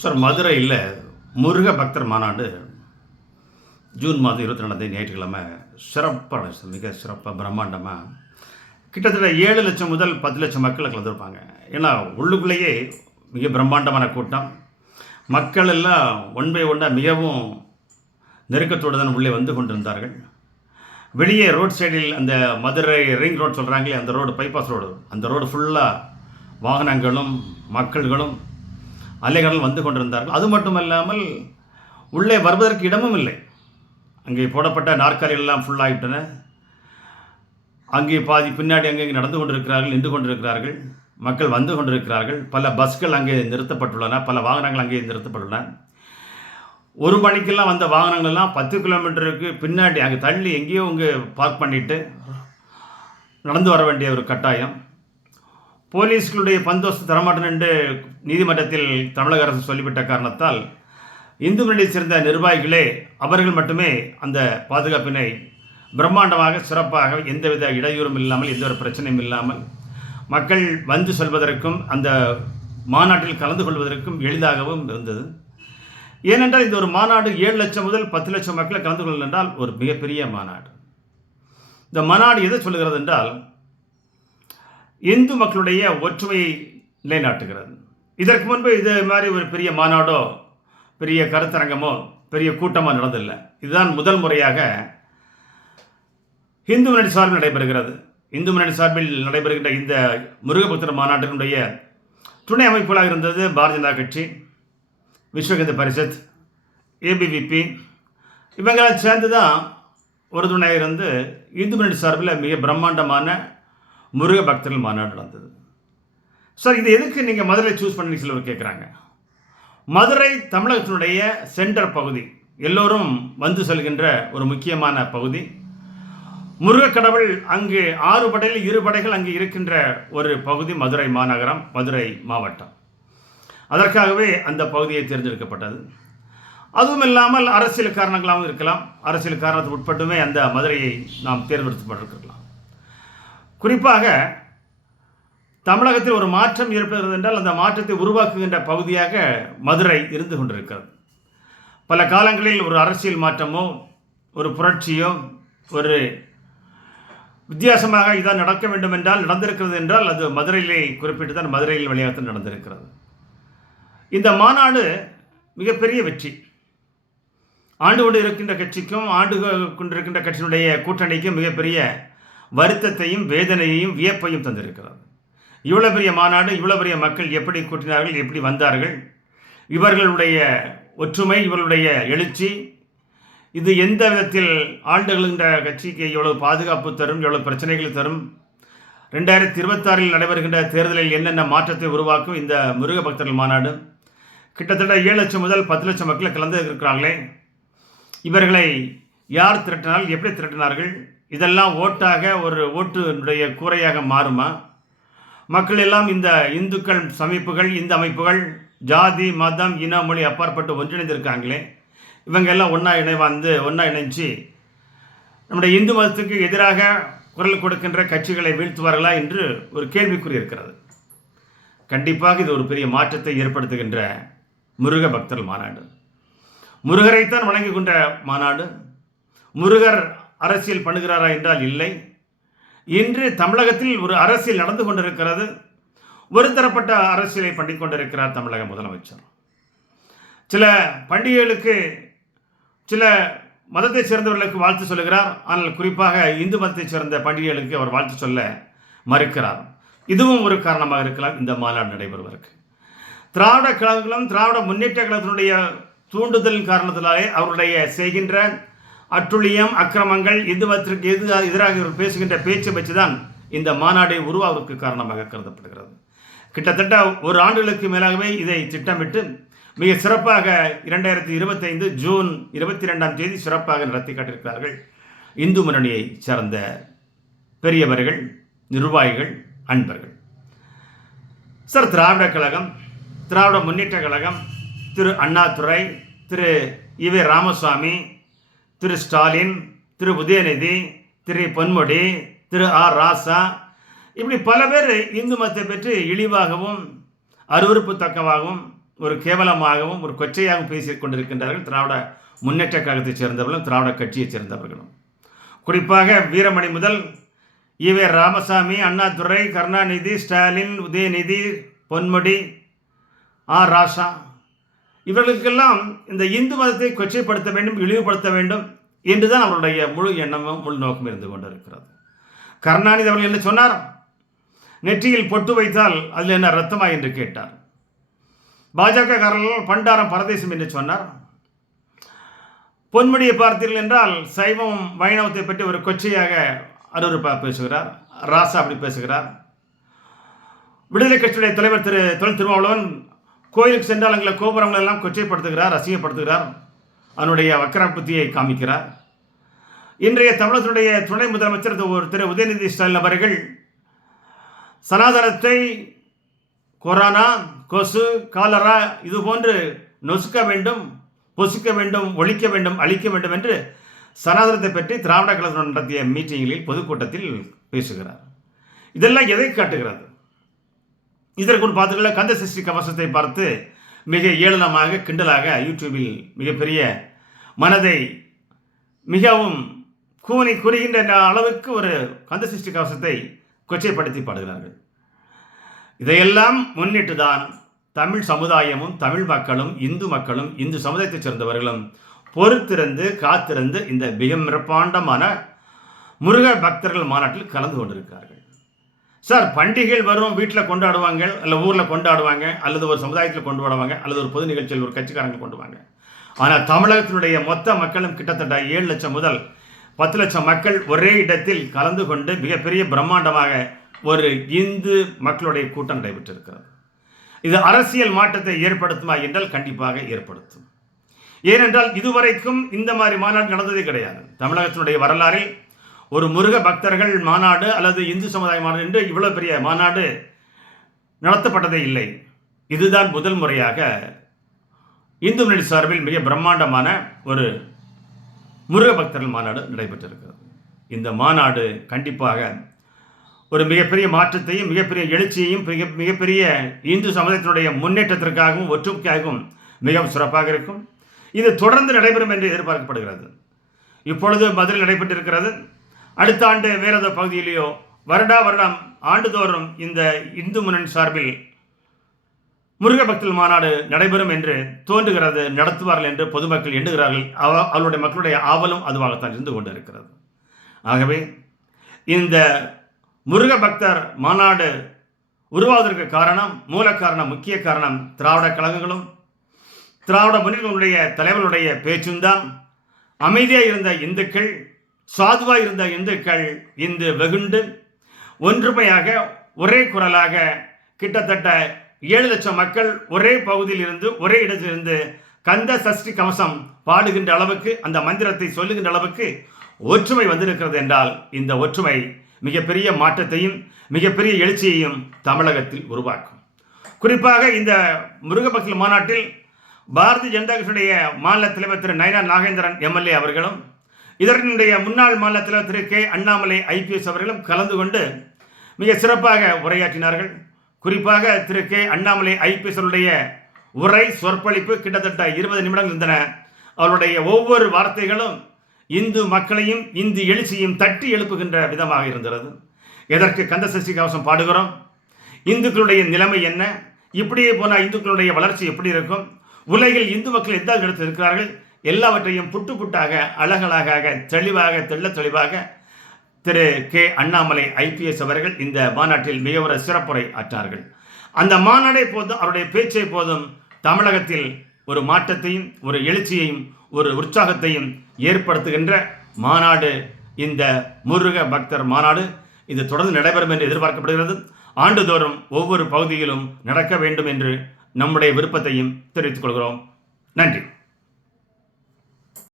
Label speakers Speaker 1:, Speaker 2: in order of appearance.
Speaker 1: Sir மதுரையில் முருக பக்தர் மாநாடு ஜூன் மாதம் இருபத்தி ரெண்டாந்தேதி ஞாயிற்றுக்கிழமை சிறப்பான மிக சிறப்பாக பிரம்மாண்டமாக கிட்டத்தட்ட ஏழு லட்சம் முதல் பத்து லட்சம் மக்களை கலந்துருப்பாங்க. ஏன்னா உள்ளுக்குள்ளேயே மிக பிரம்மாண்டமான கூட்டம். மக்கள் எல்லாம் ஒன் பை ஒன்னாக மிகவும் நெருக்கத்தோடு தான் உள்ளே வந்து கொண்டிருந்தார்கள். வெளியே ரோட் சைடில் அந்த மதுரை ரிங் ரோட் சொல்கிறாங்களே அந்த ரோடு பைபாஸ் ரோடு. அந்த ரோடு ஃபுல்லாக வாகனங்களும் மக்கள்களும் அலைகடல் வந்து கொண்டிருந்தார்கள். அது மட்டுமல்லாமல் உள்ளே வருவதற்கு இடமும் இல்லை. அங்கே போடப்பட்ட நாற்காலிகள் எல்லாம் ஃபுல்லாகிவிட்டன அங்கே பாதி பின்னாடி அங்கே நடந்து கொண்டிருக்கிறார்கள் நின்று கொண்டிருக்கிறார்கள். மக்கள் வந்து கொண்டிருக்கிறார்கள். பல பஸ்கள் அங்கே நிறுத்தப்பட்டுள்ளன. பல வாகனங்கள் அங்கே நிறுத்தப்பட்டுள்ளன. ஒரு மணிக்கெல்லாம் வந்த வாகனங்கள்லாம் பத்து கிலோமீட்டருக்கு பின்னாடி அங்கே தள்ளி எங்கேயோ இங்கே பார்க் பண்ணிவிட்டு நடந்து வர வேண்டிய ஒரு கட்டாயம். போலீஸ்களுடைய பந்தோஸ்து தரமாட்டேன் என்று நீதிமன்றத்தில் தமிழக அரசு சொல்லிவிட்ட காரணத்தால் இந்து சேர்ந்த நிர்வாகிகளே அவர்கள் மட்டுமே அந்த பாதுகாப்பினை பிரம்மாண்டமாக சிறப்பாக எந்தவித இடையூறும் இல்லாமல் எந்த ஒரு பிரச்சனையும் இல்லாமல் மக்கள் வந்து செல்வதற்கும் அந்த மாநாட்டில் கலந்து கொள்வதற்கும் எளிதாகவும் இருந்தது. ஏனென்றால் இந்த ஒரு மாநாடு ஏழு லட்சம் முதல் பத்து லட்சம் மக்களை கலந்து கொள்ளும் என்றால் ஒரு மிகப்பெரிய மாநாடு. இந்த மாநாடு எதை சொல்கிறது என்றால் இந்து மக்களுடைய ஒற்றுமையை நிலைநாட்டுகிறது. இதற்கு முன்பு இது மாதிரி ஒரு பெரிய மாநாடோ பெரிய கருத்தரங்கமோ பெரிய கூட்டமோ நடந்தில்லை இதுதான் முதல் முறையாக இந்து முன்னணி சார்பில் நடைபெறுகிறது. இந்து முன்னணி சார்பில் நடைபெறுகின்ற இந்த முருகபுத்திர மாநாட்டினுடைய துணை அமைப்புகளாக இருந்தது பாரதிய ஜனதா கட்சி விஸ்வகந்த பரிஷத் ஏபிவிபி இவங்களாம் சேர்ந்து தான் ஒரு துணையாக இருந்து இந்து முன்னணி சார்பில் மிக பிரம்மாண்டமான முருக பக்தர்கள் மாநாடு நடந்தது. சார் இது எதுக்கு நீங்கள் மதுரை சூஸ் பண்ணி சிலர் கேட்குறாங்க மதுரை தமிழகத்தினுடைய சென்டர் பகுதி எல்லோரும் வந்து செல்கின்ற ஒரு முக்கியமான பகுதி. முருகக் கடவுள் அங்கு ஆறு படையில் இரு படைகள் அங்கு இருக்கின்ற ஒரு பகுதி மதுரை மாநகரம் மதுரை மாவட்டம். அதற்காகவே அந்த பகுதியை தேர்ந்தெடுக்கப்பட்டது. அதுவும் இல்லாமல் அரசியல் காரணங்களாகவும் இருக்கலாம். அரசியல் காரணத்துக்கு உட்பட்டுமே அந்த மதுரையை நாம் தேர்ந்தெடுக்கப்பட்டிருக்கலாம் குறிப்பாக தமிழகத்தில் ஒரு மாற்றம் ஏற்படுகிறது என்றால் அந்த மாற்றத்தை உருவாக்குகின்ற பகுதியாக மதுரை இருந்து கொண்டிருக்கிறது. பல காலங்களில் ஒரு அரசியல் மாற்றமோ ஒரு புரட்சியோ ஒரு வித்தியாசமாக இதான் நடக்க வேண்டும் என்றால் நடந்திருக்கிறது என்றால் அது மதுரையிலே குறிப்பிட்டு தான் மதுரையில் விளையாட்டு நடந்திருக்கிறது. இந்த மாநாடு மிகப்பெரிய வெற்றி. ஆண்டு கொண்டு இருக்கின்ற கட்சிக்கும் ஆண்டு கொண்டிருக்கின்ற கட்சியினுடைய கூட்டணிக்கும் மிகப்பெரிய வருத்தத்தையும் வேதனையையும் வியப்பையும் தந்திருக்கிறது இவ்வளோ பெரிய மாநாடு இவ்வளோ பெரிய மக்கள் எப்படி கூட்டினார்கள் எப்படி வந்தார்கள்? இவர்களுடைய ஒற்றுமை இவர்களுடைய எழுச்சி இது எந்த விதத்தில் ஆண்டுகின்ற கட்சிக்கு எவ்வளவு பாதுகாப்பு தரும் எவ்வளவு பிரச்சனைகள் தரும்? ரெண்டாயிரத்தி இருபத்தாறில் நடைபெறுகின்ற தேர்தலில் என்னென்ன மாற்றத்தை உருவாக்கும் இந்த முருக பக்தர்கள் மாநாடு? கிட்டத்தட்ட ஏழு லட்சம் முதல் பத்து லட்சம் மக்களை கலந்து இருக்கிறாங்களே இவர்களை யார் திரட்டினால் எப்படி திரட்டினார்கள்? இதெல்லாம் ஓட்டாக ஒரு ஓட்டுடைய கூரையாக மாறுமா? மக்கள் எல்லாம் இந்த இந்துக்கள் சமைப்புகள் இந்த அமைப்புகள் ஜாதி மதம் இன மொழி அப்பாற்பட்டு ஒன்றிணைந்திருக்காங்களே. இவங்க எல்லாம் ஒன்றா இணைவாந்து ஒன்றா இணைஞ்சு நம்முடைய இந்து மதத்துக்கு எதிராக குரல் கொடுக்கின்ற கட்சிகளை வீழ்த்துவார்களா என்று ஒரு கேள்விக்குறி இருக்கிறது. கண்டிப்பாக இது ஒரு பெரிய மாற்றத்தை ஏற்படுத்துகின்ற முருக பக்தர்கள் மாநாடு. முருகரைத்தான் வணங்கி கொண்ட மாநாடு. முருகர் அரசியல் பண்ணுகிறாரா என்றால் இல்லை. இன்று தமிழகத்தில் ஒரு அரசியல் நடந்து கொண்டிருக்கிறது. ஒரு தரப்பட்ட அரசியலை பண்ணிக்கொண்டிருக்கிறார் தமிழக முதலமைச்சர். சில பண்டிகைகளுக்கு சில மதத்தை சேர்ந்தவர்களுக்கு வாழ்த்து சொல்லுகிறார். ஆனால் குறிப்பாக இந்து மதத்தைச் சேர்ந்த பண்டிகைகளுக்கு அவர் வாழ்த்து சொல்ல மறுக்கிறார். இதுவும் ஒரு காரணமாக இருக்கலாம். இந்த மாநாடு நடைபெறுவதற்கு. திராவிட கழகங்களும் திராவிட முன்னேற்ற கழகத்தினுடைய தூண்டுதலின் காரணத்தினாலே அவருடைய செய்கின்ற அட்டுழியம் அக்கிரமங்கள் இந்து எது எதிராக இவர் பேசுகின்ற பேச்சை வச்சு தான் இந்த மாநாடை உருவாவதற்கு காரணமாக கருதப்படுகிறது. கிட்டத்தட்ட ஒரு ஆண்டுகளுக்கு மேலாகவே இதை திட்டமிட்டு மிக சிறப்பாக இரண்டாயிரத்தி இருபத்தைந்து ஜூன் இருபத்தி ரெண்டாம் தேதி சிறப்பாக நடத்தி காட்டியிருக்கிறார்கள். இந்து முன்னணியை சேர்ந்த பெரியவர்கள் நிர்வாகிகள் அன்பர்கள். சார் திராவிட கழகம் திராவிட முன்னேற்ற கழகம் திரு அண்ணாதுரை திரு இவே ராமசுவாமி திரு ஸ்டாலின் திரு உதயநிதி திரு பொன்முடி திரு ஆர் ராசா இப்படி பல பேர் இந்து மதத்தை பற்றி இழிவாகவும் அருவறுப்பு தக்கவாகவும் ஒரு கேவலமாகவும் ஒரு கொச்சையாகவும் பேசிக் கொண்டிருக்கின்றார்கள் திராவிட முன்னேற்ற கழகத்தைச் சேர்ந்தவர்களும் திராவிட கட்சியைச் சேர்ந்தவர்களும். குறிப்பாக வீரமணி முதல் E V Ramasamy Annadurai Karunanidhi Stalin Udhayanidhi Ponmudi R Raja இவர்களுக்கெல்லாம் இந்த இந்து மதத்தை கொச்சைப்படுத்த வேண்டும் இழிவுபடுத்த வேண்டும் என்றுதான் அவருடைய முழு எண்ணமும் முழு நோக்கம் இருந்து கொண்டிருக்கிறது. கருணாநிதி அவர்கள் என்ன சொன்னார்? நெற்றியில் பொட்டு வைத்தால் அதில் என்ன ரத்தமா என்று கேட்டார். பாஜக காரர்கள் பண்டாரம் பரதேசம் என்று சொன்னார். பொன்முடியை பார்த்தீர்கள் என்றால் சைவம் வைணவத்தை பற்றி ஒரு கொச்சையாக அருவறுப்பாக பேசுகிறார் ராசா அப்படி பேசுகிறார். விடுதலை கட்சியுடைய தலைவர் திரு தொழில் திருமாவளவன் கோயிலுக்கு சென்றால் எங்களை கோபுரங்கள் எல்லாம் கொச்சைப்படுத்துகிறார் அசிங்கப்படுத்துகிறார். அவனுடைய வக்கரபுத்தியை காமிக்கிறார். இன்றைய தமிழகத்தினுடைய துணை முதலமைச்சர் திரு உதயநிதி ஸ்டாலின் அவர்கள் சனாதனத்தை கொரோனா கொசு காலரா இது போன்று நொசுக்க வேண்டும் பொசுக்க வேண்டும் ஒழிக்க வேண்டும் அழிக்க வேண்டும் என்று சனாதனத்தை பற்றி திராவிட கழகம் நடத்திய மீட்டிங்கில் பொதுக்கூட்டத்தில் பேசுகிறார். இதெல்லாம் எதை காட்டுகிறது? இதற்குள் பார்த்துக்கல கந்த சிருஷ்டி கவசத்தை பார்த்து மிக ஏளனமாக கிண்டலாக யூடியூபில் மிகப்பெரிய மனதை மிகவும் கூனி குறிகின்ற அளவுக்கு ஒரு கந்த சிருஷ்டி கவசத்தை கொச்சைப்படுத்தி பாடுகிறார்கள். இதையெல்லாம் முன்னிட்டு தான் தமிழ் சமுதாயமும் தமிழ் மக்களும் இந்து மக்களும் இந்து சமுதாயத்தைச் சேர்ந்தவர்களும் பொறுத்திருந்து காத்திருந்து இந்த மிக மிரப்பாண்டமான முருக பக்தர்கள் மாநாட்டில் கலந்து கொண்டிருக்கிறார்கள். சார் பண்டிகைகள் வரும் வீட்டில் கொண்டாடுவாங்க இல்லை ஊரில் கொண்டாடுவாங்க அல்லது ஒரு சமுதாயத்தில் கொண்டு அல்லது ஒரு பொது நிகழ்ச்சியில் ஒரு கட்சிக்காரங்க கொண்டு வாங்க ஆனால் தமிழகத்தினுடைய மொத்த மக்களும் கிட்டத்தட்ட ஏழு லட்சம் முதல் பத்து லட்சம் மக்கள் ஒரே இடத்தில் கலந்து கொண்டு மிகப்பெரிய பிரம்மாண்டமாக ஒரு இந்து மக்களுடைய கூட்டம் நடைபெற்றிருக்கிறது. இது அரசியல் மாற்றத்தை ஏற்படுத்துமா என்றால் கண்டிப்பாக ஏற்படுத்தும். ஏனென்றால் இதுவரைக்கும் இந்த மாதிரி மாநாடு நடந்ததே கிடையாது. தமிழகத்தினுடைய வரலாறில் ஒரு முருக பக்தர்கள் மாநாடு அல்லது இந்து சமுதாய மாநாடு என்று இவ்வளோ பெரிய மாநாடு நடத்தப்பட்டதே இல்லை. இதுதான் முதல் முறையாக இந்து முன்னணி சார்பில் மிக பிரம்மாண்டமான ஒரு முருக பக்தர்கள் மாநாடு நடைபெற்றிருக்கிறது. இந்த மாநாடு கண்டிப்பாக ஒரு மிகப்பெரிய மாற்றத்தையும் மிகப்பெரிய எழுச்சியையும் மிக மிகப்பெரிய இந்து சமுதாயத்தினுடைய முன்னேற்றத்திற்காகவும் ஒற்றுமைக்காகவும் மிகவும் சிறப்பாக இருக்கும். இது தொடர்ந்து நடைபெறும் என்று எதிர்பார்க்கப்படுகிறது. இப்பொழுது மதுரை நடைபெற்றிருக்கிறது. அடுத்த ஆண்டு வேறத பகுதியிலேயோ வருடா வருடம் ஆண்டுதோறும் இந்த இந்து முன்னணி சார்பில் முருக பக்தல் மாநாடு நடைபெறும் என்று தோன்றுகிறது நடத்துவார்கள் என்று பொதுமக்கள் எண்ணுகிறார்கள். அவ அவருடைய மக்களுடைய ஆவலும் அதுவாகத்தான் இருந்து கொண்டிருக்கிறது. ஆகவே இந்த முருக பக்தர் மாநாடு உருவாவதற்கு காரணம் மூல காரணம் முக்கிய காரணம் திராவிட கழகங்களும் திராவிட முன்னணிகளுடைய தலைவர்களுடைய பேச்சும் தான் அமைதியாக இருந்த இந்துக்கள் சாதுவாக இருந்த இந்துக்கள் இந்து வெகுண்டு? ஒன்றுமையாக ஒரே குரலாக கிட்டத்தட்ட ஏழு லட்சம் மக்கள் ஒரே பகுதியில் இருந்து ஒரே இடத்திலிருந்து கந்த சஷ்டி கவசம் பாடுகின்ற அளவுக்கு அந்த மந்திரத்தை சொல்லுகின்ற அளவுக்கு ஒற்றுமை வந்திருக்கிறது என்றால் இந்த ஒற்றுமை மிகப்பெரிய மாற்றத்தையும் மிகப்பெரிய எழுச்சியையும் தமிழகத்தில் உருவாக்கும். குறிப்பாக இந்த முருகபக்தி மாநாட்டில் பாரதிய ஜனதா கட்சியுடைய மாநில தலைவர் திரு நயனா நாகேந்திரன் எம்எல்ஏ அவர்களும் இதனுடைய முன்னாள் மாநில தலைவர் திரு கே. அண்ணாமலை ஐபிஎஸ் அவர்களும் கலந்து கொண்டு மிக சிறப்பாக உரையாற்றினார்கள். குறிப்பாக திரு கே. அண்ணாமலை ஐபிஎஸ் அவருடைய உரை சொற்பளிப்பு கிட்டத்தட்ட இருபது நிமிடங்கள் இருந்தன. அவருடைய ஒவ்வொரு வார்த்தைகளும் இந்து மக்களையும் இந்து எழுச்சியும் தட்டி எழுப்புகின்ற விதமாக இருந்தது. எதற்கு கந்தசசி கவசம் பாடுகிறோம்? இந்துக்களுடைய நிலைமை என்ன? இப்படியே போனால் இந்துக்களுடைய வளர்ச்சி எப்படி இருக்கும்? உலகில் இந்து மக்கள் எந்த இடத்தில் இருக்கிறார்கள்? எல்லாவற்றையும் புட்டு புட்டாக அழகழகாக தெளிவாக தெள்ள தெளிவாக திரு கே. அண்ணாமலை ஐபிஎஸ் அவர்கள் இந்த மாநாட்டில் மிக ஒரு சிறப்புரை ஆற்றார்கள். அந்த மாநாடை போதும் அவருடைய பேச்சை போதும். தமிழகத்தில் ஒரு மாற்றத்தையும் ஒரு எழுச்சியையும் ஒரு உற்சாகத்தையும் ஏற்படுத்துகின்ற மாநாடு இந்த முருக பக்தர் மாநாடு. இது தொடர்ந்து நடைபெறும் என்று எதிர்பார்க்கப்படுகிறது. ஆண்டுதோறும் ஒவ்வொரு பகுதியிலும் நடக்க வேண்டும் என்று நம்முடைய விருப்பத்தையும் தெரிவித்துக் கொள்கிறோம். நன்றி.